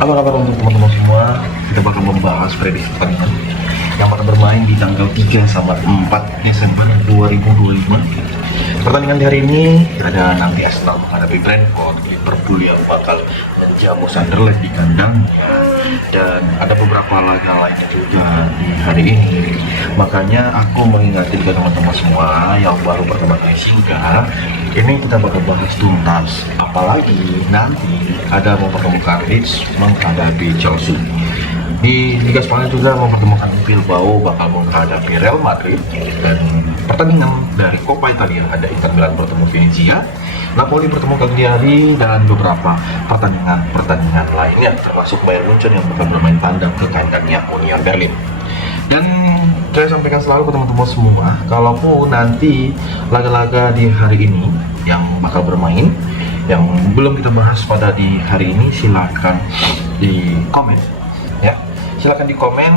Apa kabar untuk teman-teman semua? Kita bakal membahas prediksi pertandingan yang bakal bermain di tanggal 3 sampai 4 Desember 2025. Pertandingan di hari ini ada nanti Arsenal menghadapi Brentford, Liverpool yang bakal menjamu Sunderland di kandangnya, dan ada beberapa laga lainnya juga di hari ini. Makanya aku mengingatkan ke teman-teman semua yang baru pertama kali singgah, ini kita bakal bahas tuntas. Apalagi nanti ada mempertemukan Leeds menghadapi Chelsea. Di Liga Spanyol juga mempertemukan Bilbao bakal menghadapi Real Madrid, dan pertandingan dari Coppa Italia ada Inter Milan bertemu Venezia, Napoli bertemu Cagliari, dan beberapa pertandingan lainnya termasuk Bayern Munchen yang bakal bermain tandang ke kandangnya Union Berlin. Dan saya sampaikan selalu ke teman-teman semua, kalaupun nanti laga-laga di hari ini yang bakal bermain yang belum kita bahas pada di hari ini, silakan di komen ya, silakan di komen,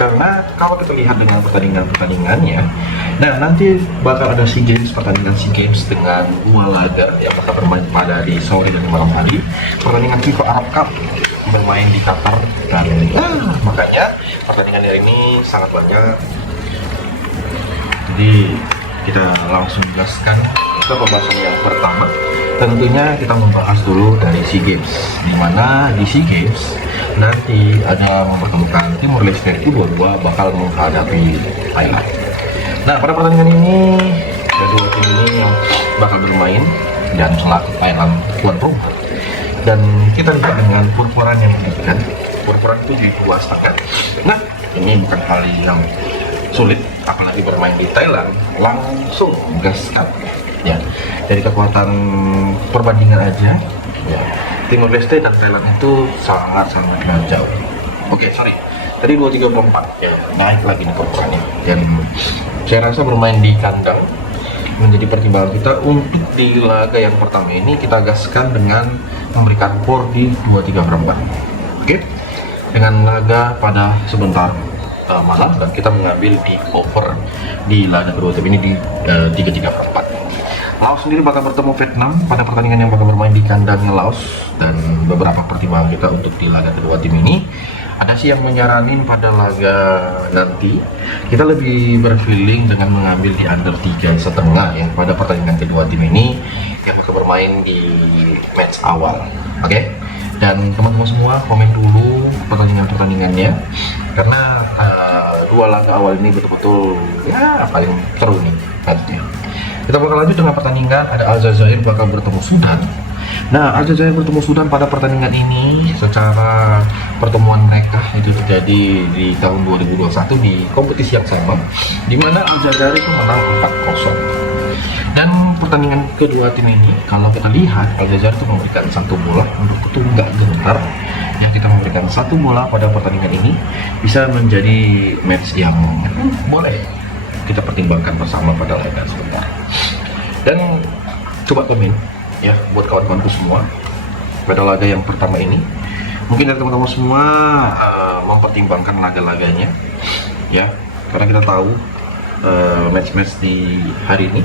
karena kalau kita lihat dengan pertandingannya, nah nanti bakal ada SEA Games, pertandingan SEA Games dengan 2 laga yang bakal bermain pada di sore dan malam hari. Pertandingan FIFA Arab Cup bermain di Qatar, dan makanya pertandingan hari ini sangat banyak. Jadi kita langsung gaskan ke pembahasan yang pertama. Tentunya kita membahas dulu dari SEA Games, dimana di SEA Games nanti ada mempertemukan Timor Leste U22 bakal menghadapi Thailand. Nah, pada pertandingan ini ada 2 tim ini yang bakal bermain dan selaku Thailand tuan rumah. Dan kita lihat dengan purpuran yang diberikan, purpuran itu di 2,5. Nah, ini bukan hal yang sulit, apalagi bermain di Thailand, langsung gaskan ya. Dari kekuatan perbandingan aja ya, Timor Leste dan Thailand itu sangat-sangat jauh. Oke, sorry, tadi 2-3-4 ya, naik lagi nih purpurannya. Dan saya rasa bermain di kandang menjadi pertimbangan kita untuk di laga yang pertama ini. Kita gaskan dengan memberikan por di 2-3/4. Oke, dengan laga pada sebentar malam, dan kita mengambil di over di laga kedua tim ini di 3-3/4. Laos sendiri bakal bertemu Vietnam pada pertandingan yang bakal bermain di kandangnya Laos, dan beberapa pertimbangan kita untuk di laga kedua tim ini. Ada sih yang menyaranin pada laga nanti kita lebih berfeeling dengan mengambil di under 3,5 yang pada pertandingan kedua tim ini yang bakal bermain di match awal. Oke? Dan teman-teman semua komen dulu pertandingannya, karena 2 laga awal ini betul-betul ya paling seru nih nantinya. Kita bakal lanjut dengan pertandingan ada Aljazair bakal bertemu Sudan. Nah, Aljazair bertemu Sudan pada pertandingan ini secara pertemuan mereka itu terjadi di tahun 2021 di kompetisi yang sama, di mana Aljazair itu menang 4-0. Dan pertandingan kedua tim ini, kalau kita lihat, Aljazair itu memberikan 1 bola untuk Tunggak Gentar, yang kita memberikan 1 bola pada pertandingan ini bisa menjadi match yang boleh kita pertimbangkan bersama pada laga sebentar. Dan coba komen ya buat kawan-kawanku semua pada laga yang pertama ini, mungkin dari teman-teman semua mempertimbangkan laga-laganya ya, karena kita tahu match-match di hari ini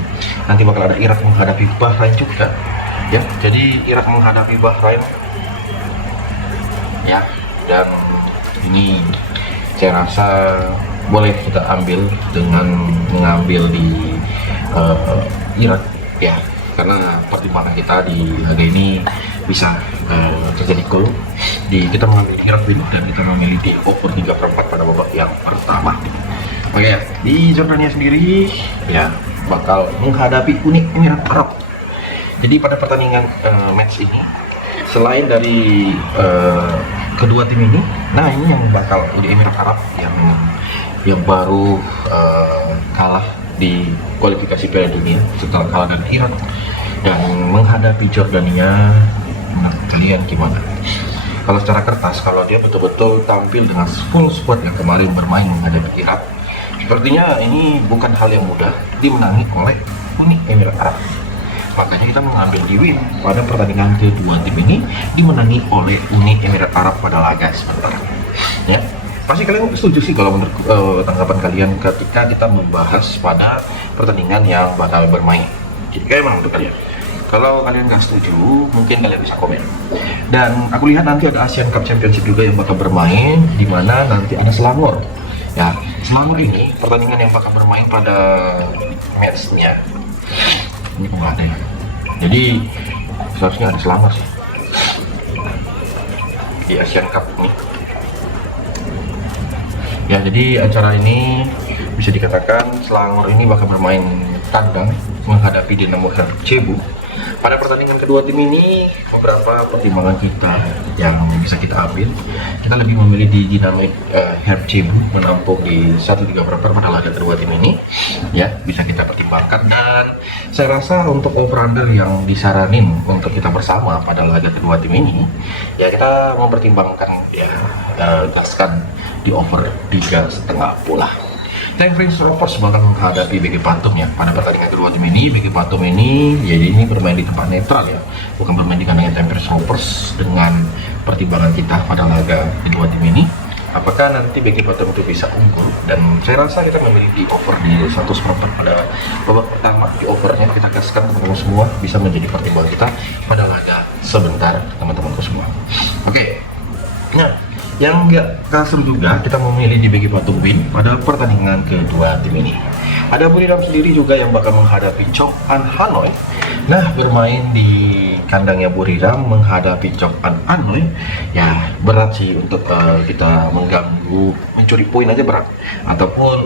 nanti bakal ada Irak menghadapi Bahrain juga ya. Jadi Irak menghadapi Bahrain ya, dan ini saya rasa boleh kita ambil dengan mengambil di Irak ya, karena pertimbangan kita di laga ini bisa terjadi gol. Kita mengambil Irak win, dan kita memilih di over 3/4 pada babak yang pertama. Oke, di Jordania sendiri ya bakal menghadapi Uni Emirat Arab. Jadi pada pertandingan match ini, selain dari kedua tim ini, nah ini yang bakal Uni Emirat Arab yang baru kalah di kualifikasi Piala Dunia setelah kalah dari Irak dan menghadapi Jordania. Nah, kalian gimana? Kalau secara kertas, kalau dia betul-betul tampil dengan full squad yang kemarin bermain menghadapi Irak, sepertinya ini bukan hal yang mudah dimenangi oleh Uni Emirat Arab. Makanya kita mengambil di win pada pertandingan kedua tim ini dimenangi oleh Uni Emirat Arab pada laga sebentar. Ya, pasti kalian setuju sih kalau menurut tanggapan kalian ketika kita membahas pada pertandingan yang bakal bermain. Jadi kayak mana menurut kalian? Kalau kalian nggak setuju, mungkin kalian bisa komen. Dan aku lihat nanti ada Asian Cup Championship juga yang bakal bermain, di mana nanti ada Selangor. Ya, Selangor ini pertandingan yang bakal bermain pada matchnya. Ini kok nggak ada ya. Jadi seharusnya ada Selangor sih di Asian Cup ini. Ya, jadi acara ini bisa dikatakan Selangor ini bakal bermain tandang menghadapi Dinamo Herp Cebu. Pada pertandingan kedua tim ini, beberapa pertimbangan kita yang bisa kita ambil, kita lebih memilih di Dinamo Herp Cebu menampung di 1-3 Proper pada laga kedua tim ini. Ya, bisa kita pertimbangkan, dan saya rasa untuk over-under yang disaranin untuk kita bersama pada laga kedua tim ini, ya kita mempertimbangkan ya gaskan di over 3,5 bola. Tank Prince Rovers bakal menghadapi BG Patum ya pada pertandingan kedua tim ini. BG Patum ini jadi ini bermain di tempat netral ya, bukan bermain di kandangnya Tank Prince Rovers. Dengan pertimbangan kita pada laga kedua tim ini, apakah nanti BG Patum itu bisa unggul? Dan saya rasa kita memilih di over di 1/4 pada babak pertama. Di overnya kita gaskan teman-teman semua, bisa menjadi pertimbangan kita pada laga sebentar teman-temanku semua. Oke. Nah, yang nggak kasar juga kita memilih di BG Patum win pada pertandingan kedua tim ini. Ada Buriram sendiri juga yang bakal menghadapi Chong An Hanoi. Nah, bermain di kandangnya Buriram menghadapi Chong An Hanoi, ya berat sih untuk kita mengganggu, mencuri poin aja berat. Ataupun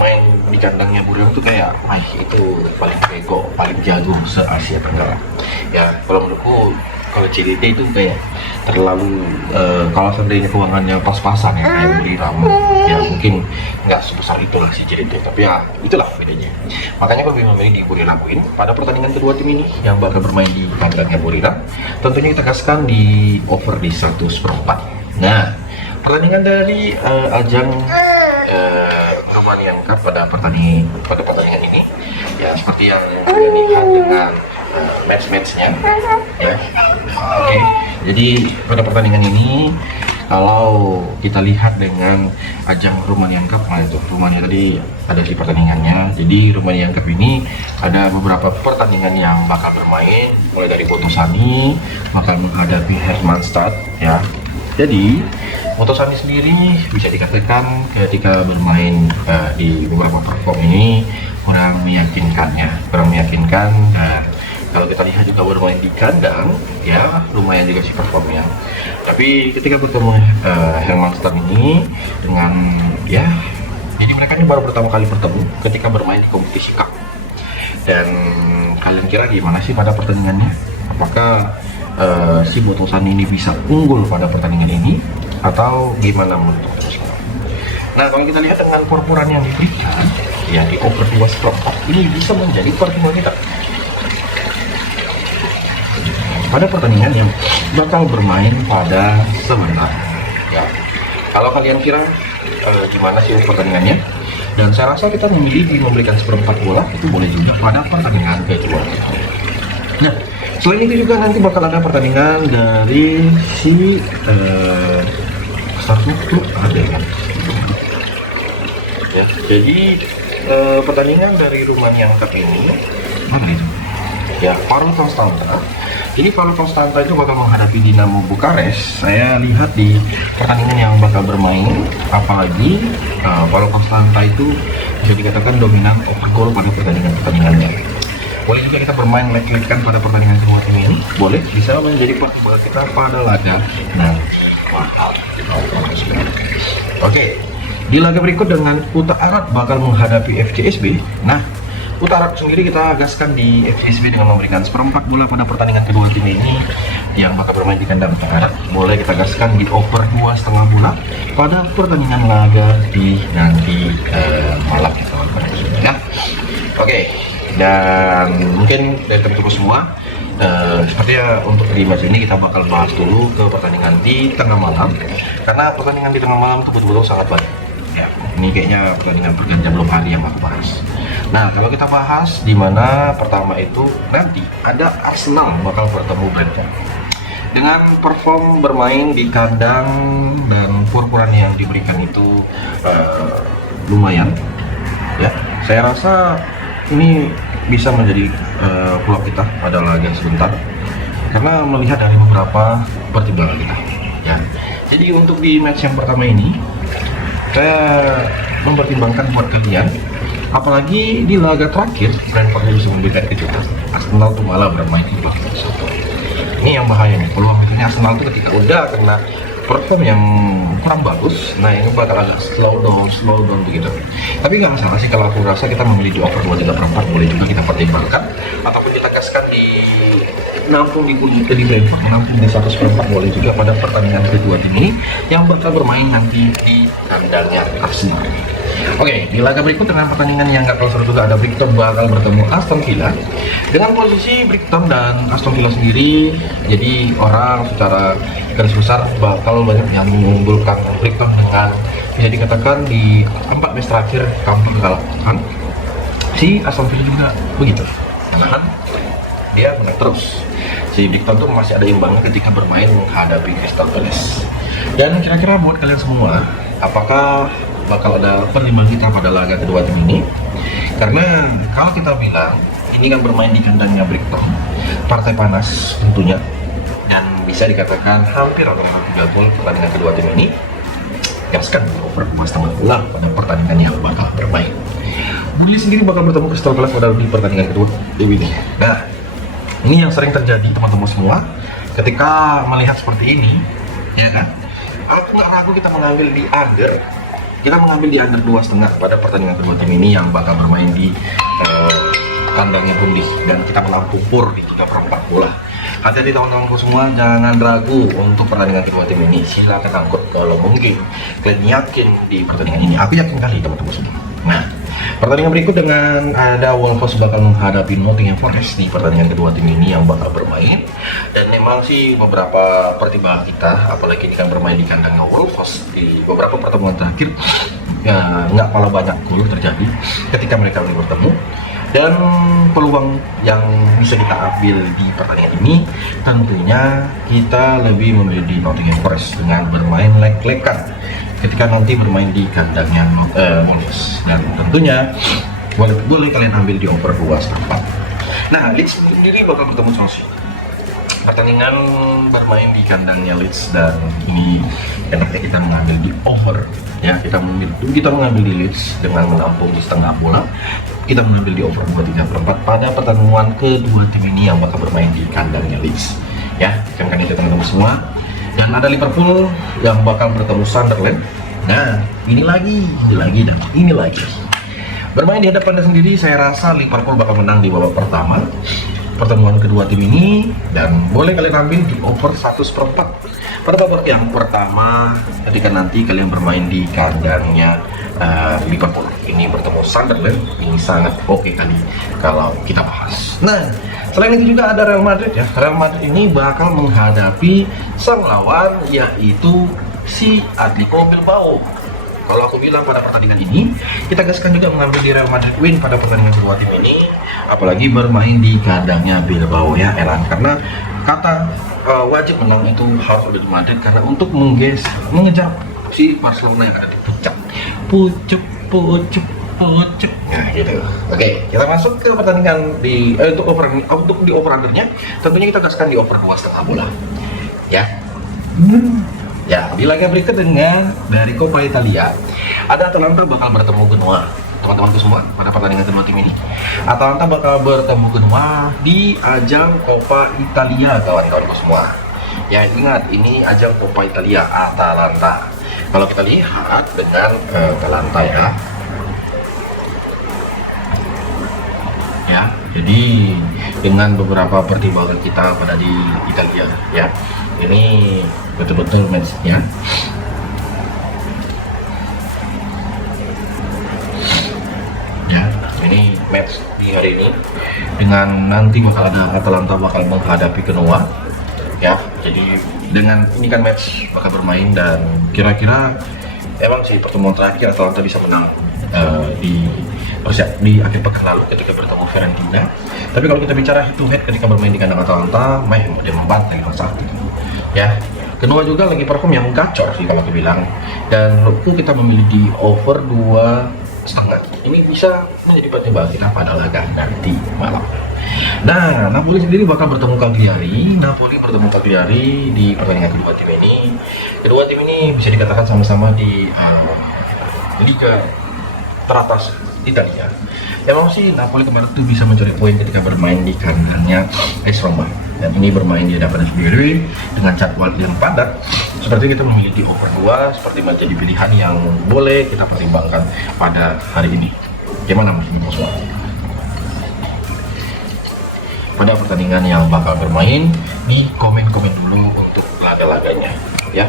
main di kandangnya Buriram tuh kayak, itu paling bego, paling jago se-Asia Tenggara. Ya, kalau menurutku kalau CDT itu kayak terlalu kalau seandainya keuangannya pas-pasan ya kayak Buriram, ya mungkin nggak sebesar itulah si CDT, tapi ya itulah bedanya. Makanya aku lebih memilih di Buriram win pada pertandingan kedua tim ini yang bakal bermain di kandangnya Buriram. Tentunya kita kasihkan di over di 1/4. Nah, pertandingan dari ajang Romanian Cup pada pertandingan ini ya seperti yang kalian lihat dengan match-matchnya ya. Oke, jadi pada pertandingan ini kalau kita lihat dengan ajang Romanian Cup, itu Rumania tadi ada di pertandingannya. Jadi Romanian Cup ini ada beberapa pertandingan yang bakal bermain, mulai dari Botošani bakal menghadapi Hermannstad ya. Jadi Botošani sendiri bisa dikatakan ketika bermain di beberapa perform ini kurang meyakinkan ya, kalau kita lihat juga bermain di kandang ya lumayan juga sih performnya. Tapi ketika bertemu Hermannstad ini dengan ya, jadi mereka ini baru pertama kali bertemu ketika bermain di kompetisi cup. Dan kalian kira gimana sih pada pertandingannya? Apakah si Botošani ini bisa unggul pada pertandingan ini atau gimana menurut teman-teman? Nah, kalau kita lihat dengan perpuluhan yang diberikan ya di over 2/4 ini bisa menjadi pertimbangan kita pada pertandingan yang bakal bermain pada sebentar ya. Kalau kalian kira gimana sih pertandingannya, dan saya rasa kita memilih memberikan 1/4 bola itu boleh juga pada pertandingan kedua. Nah, selain itu juga nanti bakal ada pertandingan dari si Startup tuh ada kan ya. Jadi pertandingan dari Romanian Cup ini mana itu ya, Paru Constanta. Jadi Paru Constanta itu bakal menghadapi Dinamo Bukares. Saya lihat di pertandingan yang bakal bermain, apalagi Paru Constanta itu bisa dikatakan dominan over goal pada pertandingannya. Boleh juga kita bermain leg-legan pada pertandingan kedua tim ini, boleh, bisa menjadi pertimbangan kita pada laga. Nah, oke, di laga berikut dengan Kuta Arad bakal menghadapi FCSB. Nah, Kuta Arad sendiri kita gaskan di FCSB dengan memberikan 1/4 bola pada pertandingan kedua tim ini yang bakal bermain di kandang Kuta Arad. Boleh kita gaskan di over 2,5 bola pada pertandingan laga di nanti malam ya. Oke, dan mungkin dari teman-teman semua sepertinya untuk di match ini kita bakal bahas dulu ke pertandingan di tengah malam, karena pertandingan di tengah malam itu betul-betul sangat banyak ya. Ini kayaknya pertandingan pergantian belum hari yang aku bahas. Nah, kalau kita bahas di mana pertama itu nanti ada Arsenal bakal bertemu Brentford. Dengan perform bermain di kandang dan purpuran yang diberikan itu lumayan ya. Saya rasa ini bisa menjadi peluang kita pada laga sebentar, karena melihat dari beberapa pertimbangan kita ya. Jadi untuk di match yang pertama ini saya mempertimbangkan buat kalian, apalagi di laga terakhir Brentford bisa memberikan kejutan, Arsenal tuh malah bermain di bawah 1. Ini yang bahaya nih, peluangnya Arsenal tuh ketika udah kena perform yang kurang bagus, nah ini bakal agak slow down begitu. Tapi nggak masalah sih, kalau aku rasa kita memilih di over 2.34 boleh juga kita pertimbangkan, ataupun kita gaskan di nampung di Brentford, nampung di 100/4 boleh juga pada pertandingan kedua tim ini yang bakal bermain nanti di kandangnya Arsenal. Oke, di laga berikut dengan pertandingan yang nggak kalah seru juga, ada Brighton bakal bertemu Aston Villa. Dengan posisi Brighton dan Aston Villa sendiri, jadi orang secara garis besar bakal banyak yang mengunggulkan Brighton dengan bisa dikatakan di 4 match terakhir tanpa kekalahan. Si Aston Villa juga begitu, menahan, dia menang terus. Si Brighton tuh masih ada imbangnya ketika bermain menghadapi Crystal Palace. Dan kira-kira buat kalian semua, apakah bakal ada pertimbangan kita pada laga kedua tim ini? Karena kalau kita bilang ini kan bermain di kandangnya Brighton, partai panas tentunya, dan bisa dikatakan hampir rata-rata 3 gol pertandingan kedua tim ini. Gaskan over 2,5 bola pada pertandingan yang bakal bermain. Burnley sendiri bakal bertemu Crystal Palace pada di pertandingan kedua tim ini. Nah, ini yang sering terjadi teman-teman semua ketika melihat seperti ini, ya kan? Aku nggak ragu kita mengambil di under. Kita mengambil di under 2,5 pada pertandingan kedua tim ini yang bakal bermain di kandangnya Burnley, dan kita menampung pur di 3/4 bola. Hati-hati teman-temanku semua, jangan ragu untuk pertandingan kedua tim ini. Silakan angkut kalau mungkin kalian yakin di pertandingan ini. Aku yakin kali teman-teman semua. Nah, pertandingan berikut dengan ada Wolves bakal menghadapi Nottingham Forest di pertandingan kedua tim ini yang bakal bermain. Dan memang sih beberapa pertimbangan kita, apalagi kita bermain di kandangnya Wolves di beberapa pertemuan terakhir, ya nggak kalah banyak gol terjadi ketika mereka bertemu. Dan peluang yang bisa kita ambil di pertandingan ini tentunya kita lebih memilih di Nottingham Forest dengan bermain leg-legan ketika nanti bermain di kandangnya Wolves. Dan tentunya boleh kalian ambil di over 2,4. Nah, Leeds sendiri bakal bertemu Chelsea. Pertandingan bermain di kandangnya Leeds, dan ini enaknya kita mengambil di over ya. Kita mengambil di Leeds dengan menampung di setengah bola. Kita mengambil di over 2,34 pada pertemuan kedua tim ini yang bakal bermain di kandangnya Leeds ya. Kan itu teman-teman semua. Dan ada Liverpool yang bakal bertemu Sunderland. Nah, ini lagi dan ini lagi. Bermain di hadapan sendiri, saya rasa Liverpool bakal menang di babak pertama pertemuan kedua tim ini, dan boleh kalian ambil di over 1/4 pada babak yang pertama ketika nanti kalian bermain di kandangnya Liverpool. Ini bertemu Sunderland, ini sangat oke kali kalau kita bahas. Nah, selain itu juga ada Real Madrid ya. Real Madrid ini bakal menghadapi sang lawan, yaitu si Atletico Bilbao. Kalau aku bilang pada pertandingan ini, kita gaskan juga mengambil di Real Madrid win pada pertandingan kedua tim ini, apalagi bermain di kandangnya Bilbao ya Elan. Karena kata wajib menang itu harus ada di Madrid, karena untuk mengejar si Barcelona yang ada di pucuk. Nah gitu. Oke, kita masuk ke pertandingan di untuk di over undernya, tentunya kita gaskan di over 2,5 bola ya. Ya, di laga berikut dengan dari Coppa Italia, ada Atalanta bakal bertemu Genoa. Teman-temanku semua, pada pertandingan kedua tim ini, Atalanta bakal bertemu Genoa di ajang Coppa Italia, kawan-kawanku semua. Ya, ingat, ini ajang Coppa Italia Atalanta. Kalau kita lihat dengan Atalanta ya, jadi dengan beberapa pertimbangan kita pada di Italia ya, ini betul-betul matchnya ya. Ini match di hari ini, dengan nanti bakal ada Atalanta bakal menghadapi Genoa ya. Jadi dengan ini kan match bakal bermain, dan kira-kira emang sih pertemuan terakhir Atalanta bisa menang di akhir pekan lalu ketika bertemu Fiorentina. Tapi kalau kita bicara head to head ketika bermain di kandang Atalanta, dia membantai 1 ya. Kedua juga lagi perform yang gacor sih kalau aku bilang, dan menurutku kita memilih di over 2 setengah. Ini bisa menjadi pertimbangan kita pada laga nanti malam. Nah, Napoli sendiri bakal bertemu Cagliari di pertandingan kedua tim ini. Kedua tim ini bisa dikatakan sama-sama di liga teratas Italia. Memang sih Napoli kemarin tuh bisa mencuri poin ketika bermain di kandangnya AS Roma, dan ini bermain di hadapan sendiri dengan jadwal yang padat. Seperti kita memilih di over 2 seperti menjadi pilihan yang boleh kita pertimbangkan pada hari ini. Gimana Mas semua? Pada pertandingan yang bakal bermain, di komen-komen dulu untuk laga-laganya ya.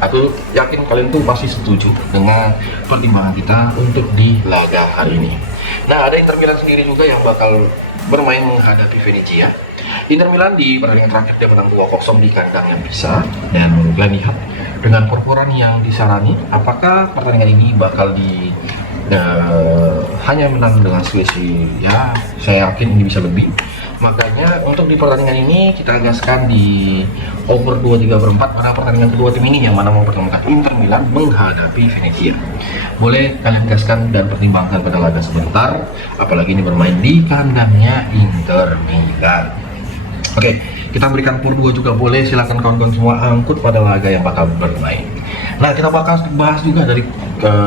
Aku yakin kalian tuh pasti setuju dengan pertimbangan kita untuk di laga hari ini. Nah, ada Inter Milan sendiri juga yang bakal bermain menghadapi Venezia. Inter Milan di pertandingan terakhir dia menang 2-0 di kandang yang bisa. Dan menurut kalian lihat dengan performa yang disarani, apakah pertandingan ini bakal hanya menang dengan selisih, ya saya yakin ini bisa lebih. Makanya untuk di pertandingan ini kita gaskan di over 2.3/4 pada pertandingan kedua tim ini yang mana mempertemukan Inter Milan menghadapi Venezia. Boleh kalian gaskan dan pertimbangkan pada laga sebentar, apalagi ini bermain di kandangnya Inter Milan. Oke, kita berikan per 2 juga boleh, silahkan kawan-kawan semua angkut pada laga yang bakal bermain. Nah, kita bakal bahas juga dari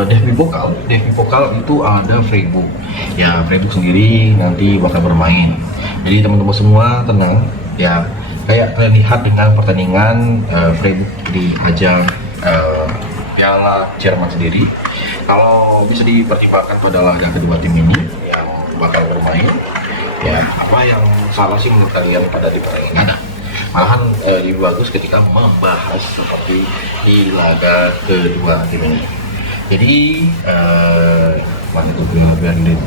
Derby Pokal. Derby Pokal itu ada Freiburg. Ya, Freiburg sendiri nanti bakal bermain. Jadi teman-teman semua tenang ya, kayak kalian lihat dengan pertandingan Freiburg di ajang Piala Jerman sendiri. Kalau bisa dipertimbangkan pada laga kedua tim ini yang bakal bermain, ya apa yang salah sih menurut kalian pada di pertandingan? Malahan lebih bagus ketika membahas seperti di laga kedua tim ini. Jadi mana itu Berlin?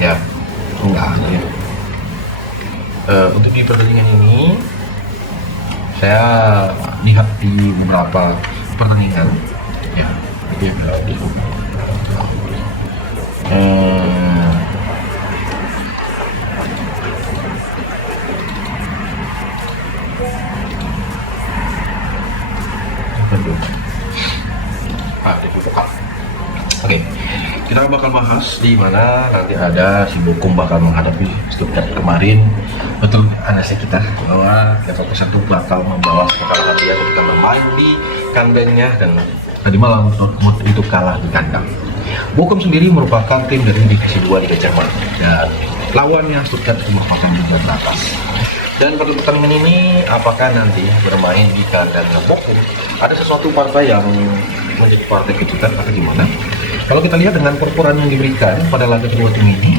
Ya, enggak ada ya. Untuk di pertandingan ini saya lihat di beberapa pertandingan ya, dia berarti Oke, kita bakal bahas di mana nanti ada si Bochum bakal menghadapi Stuttgart kemarin. Betul analisnya kita bahwa Leverkusen itu bakal membawa kekalahan dia ketika bermain di kandangnya, dan tadi malam Dortmund itu kalah di kandang. Bochum sendiri merupakan tim dari divisi 2 Liga Jerman, dan lawannya Stuttgart itu merupakan liga teratas. Dan pada pertandingan ini apakah nanti bermain di kandangnya Bochum ada sesuatu partai yang menjadi partai kejutan atau gimana? Kalau kita lihat dengan performa yang diberikan pada laga kedua tim ini,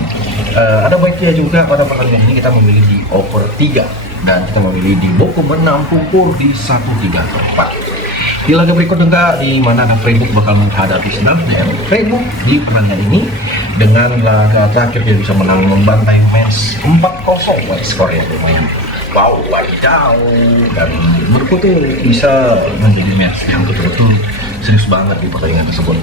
ada baiknya juga pada pertandingan ini kita memilih di over 3 dan kita memilih di Bochum menampung pur di 1/3/4. Di laga berikutnya di mana ada Freiburg bakal menghadapi Snapden. Freiburg di pertandingan ini dengan laga terakhir dia bisa menang membantai Mainz 4-0, skor yang lumayan. Wow, wadidaw, dan menurutku tuh bisa menjadi match yang betul-betul serius banget di pertandingan tersebut.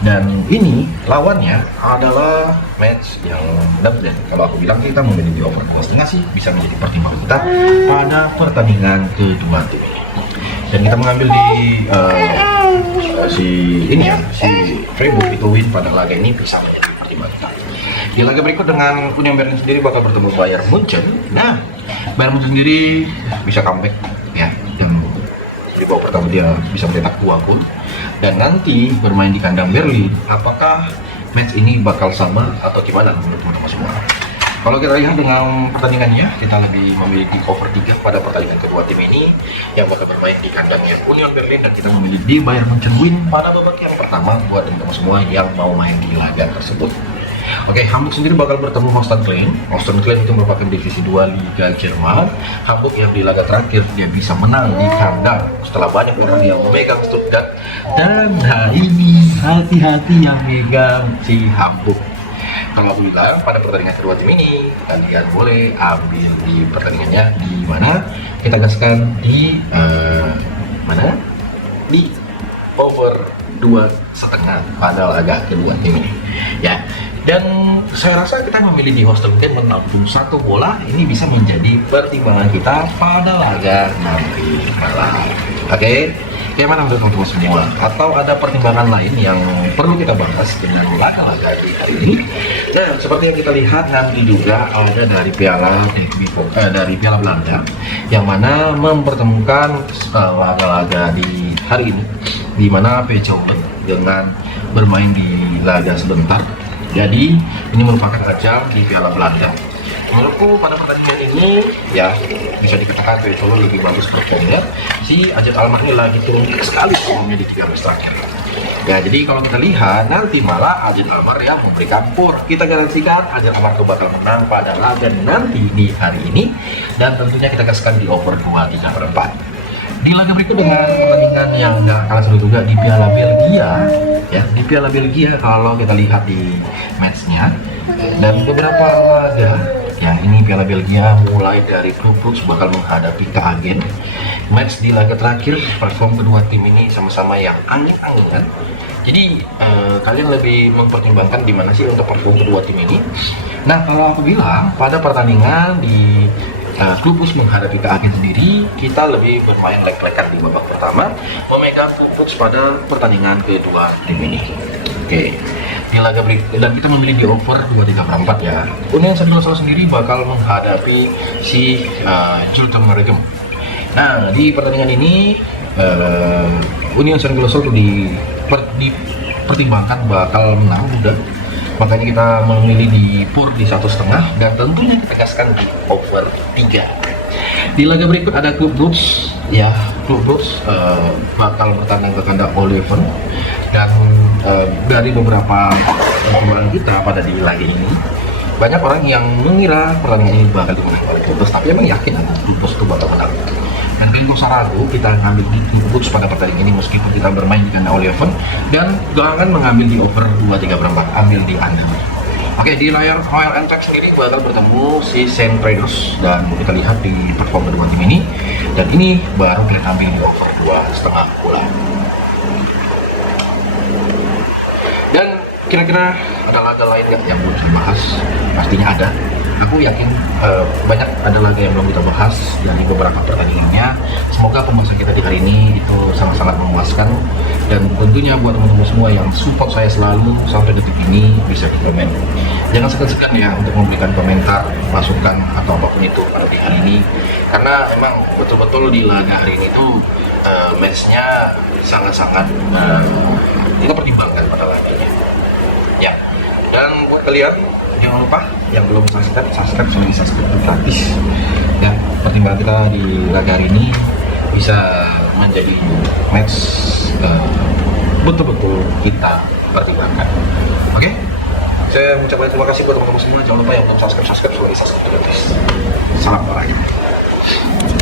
Dan ini lawannya adalah match yang benar-benar kalau aku bilang kita memilih di over 2,5 sih bisa menjadi pertimbangan kita pada pertandingan kedua tim ini. Dan kita mengambil di si Freiburg itu win pada laga ini bisa menjadi pertimbangan kita. Di laga berikut dengan Union Berlin sendiri bakal bertemu Bayern Munchen. Nah, Bayern Munchen sendiri bisa comeback ya, dan di babak pertama dia bisa mencetak 2 gol. Dan nanti bermain di kandang Berlin, apakah match ini bakal sama atau gimana menurut teman-teman semua? Kalau kita lihat dengan pertandingannya, kita lebih memilih di cover 3 pada pertandingan kedua tim ini yang bakal bermain di kandangnya Union Berlin, dan kita memilih di Bayern Munchen win pada babak yang pertama buat teman-teman semua yang mau main di laga tersebut. Oke, Hamburg sendiri bakal bertemu Holstein Kiel. Holstein Kiel itu merupakan divisi 2 Liga Jerman. Hamburg yang di laga terakhir dia bisa menang di kandang setelah banyak orang yang memegang Stuttgart, dan ini hati-hati yang megang si Hamburg. Kalau aku bilang pada pertandingan kedua tim ini kalian boleh ambil di pertandingannya di mana kita gaskan di mana di over 2,5 pada laga kedua tim ini ya. Dan saya rasa kita memilih di Holstein Kiel menampung 1 bola ini bisa menjadi pertimbangan kita pada laga nanti malam. Oke, Bagaimana menurut teman-teman semua? Atau ada pertimbangan lain yang perlu kita bahas dengan laga-laga di hari ini? Nah, seperti yang kita lihat nanti juga ada dari dari Piala Belanda, yang mana mempertemukan laga-laga di hari ini, di mana PSV dengan bermain di laga sebentar. Jadi ini merupakan ajang di Piala Belanda. Menurutku pada pertandingan ini ya bisa dikatakan PSV lebih bagus performnya. Si Ajet Almar ini lagi turun sekali sebelumnya di 3 match terakhir. Ya, jadi kalau kita lihat nanti malah Ajet Almar yang memberikan pur. Kita garansikan Ajet Almar bakal menang pada laga nanti di hari ini, dan tentunya kita kasihkan di over 2-3/4. Di laga berikut dengan pertandingan yang nggak kalah seru juga di Piala Belgia, ya di Piala Belgia kalau kita lihat di matchnya dan beberapa laga. Yang ini Piala Belgia mulai dari klub bakal menghadapi Agen. Match di laga terakhir perform kedua tim ini sama-sama yang angin-anginan. Jadi kalian lebih mempertimbangkan di mana sih untuk perform kedua tim ini? Nah, kalau aku bilang pada pertandingan di klub menghadapi Agen sendiri, kita lebih bermain lek-lekan di babak pertama, memegang klub pada pertandingan kedua tim ini. Oke. Di laga berikut dan kita memilih di over 2-3/4 ya. Union Saint-Gilloise sendiri bakal menghadapi si Julte Waregem. Nah, di pertandingan ini Union Saint-Gilloise dipertimbangkan bakal menang mudah. Makanya kita memilih di pur di 1,5 dan tentunya kita gaskan di over 3. Di laga berikut ada klub Brugge ya, klub Brugge bakal bertandang ke kandang Oliven, dan dari beberapa perkembangan kita pada di laga ini banyak orang yang mengira pertandingan ini bakal dimenang oleh klub Brugge, tapi emang yakin klub Brugge itu bakal menang. Dan kalian usah ragu, kita ngambil di klub Brugge pada pertandingan ini meskipun kita bermain di kandang Oliven, dan jangan mengambil di over 2-3/4, ambil di under. Oke, di layar Royal Antwerp sendiri bakal bertemu si Saint Traders, dan kita lihat di perform kedua tim ini, dan ini baru kita ambil di over 2,5 bola. Dan kira-kira ada laga lain yang belum saya bahas? Pastinya ada. Aku yakin banyak ada laga yang belum kita bahas dari beberapa pertandingannya. Semoga pembahasan kita di hari ini itu sangat-sangat memuaskan, dan tentunya buat teman-teman semua yang support saya selalu sampai detik ini bisa di komen. Jangan segan-segan ya untuk memberikan komentar, masukan atau apapun itu pada di hari ini, karena memang betul-betul di laga hari ini tuh matchnya sangat-sangat kita pertimbangkan pada laganya. Ya, dan buat kalian jangan lupa yang belum subscribe gratis ya. Pertimbangan kita di laga hari ini bisa menjadi match betul-betul kita pertimbangkan. Oke, saya mengucapkan terima kasih buat teman-teman semua. Jangan lupa yang belum subscribe gratis. Salam olahraga.